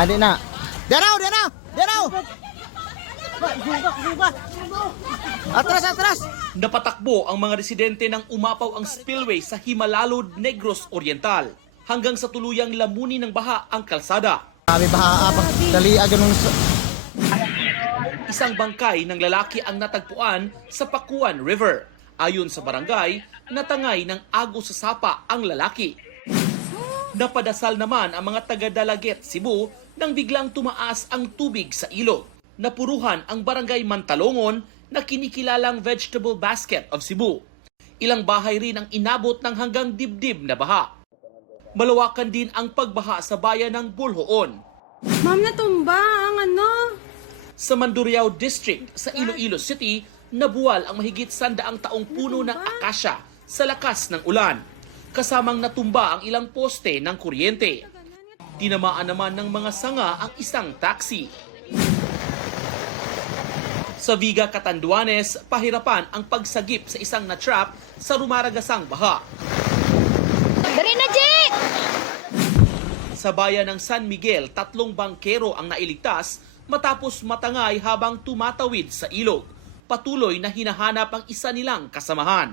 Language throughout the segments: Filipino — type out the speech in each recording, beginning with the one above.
Adi na. Deraw, deraw, deraw. Atras, atras. Napatakbo ang mga residente nang umapaw ang spillway sa Himalalud, Negros Oriental hanggang sa tuluyang lamunin ng baha ang kalsada. Kami baha pag dali ganun. Isang bangkay ng lalaki ang natagpuan sa Pakuan River. Ayon sa barangay, natangay ng agos sa sapa ang lalaki. Napadasal naman ang mga taga-Dalaget, Cebu nang biglang tumaas ang tubig sa ilog. Napuruhan ang barangay Mantalongon na kinikilalang Vegetable Basket of Cebu. Ilang bahay rin ang inabot ng hanggang dibdib na baha. Malawakan din ang pagbaha sa bayan ng Bulhoon. Ma'am, natumba ang ano? Sa Mandurriao District sa Iloilo City, nabuwal ang mahigit 100 taong puno ng akasya sa lakas ng ulan. Kasamang natumba ang ilang poste ng kuryente. Tinamaan naman ng mga sanga ang isang taxi. Sa Viga, Catanduanes, pahirapan ang pagsagip sa isang na-trap sa rumaragasang baha. Dari na, Jake! Sa bayan ng San Miguel, 3 bangkero ang nailigtas matapos matangay habang tumatawid sa ilog. Patuloy na hinahanap ang isa nilang kasamahan.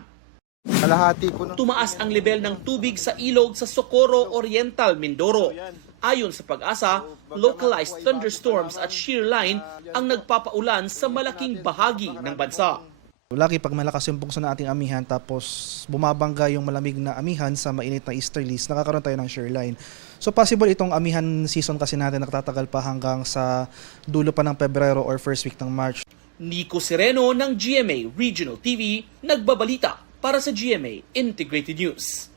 Kalahati ko na. Tumaas ang level ng tubig sa ilog sa Socorro Oriental, Mindoro. Ayon sa Pag-asa, localized thunderstorms at shear line ang nagpapaulan sa malaking bahagi ng bansa. Lagi pag malakas yung buksan ng ating amihan tapos bumabangga yung malamig na amihan sa mainit na easterlies, nakakaroon tayo ng shear line. So possible itong amihan season kasi natin nakatatagal pa hanggang sa dulo pa ng Pebrero or first week ng March. Nico Sereno ng GMA Regional TV, nagbabalita para sa GMA Integrated News.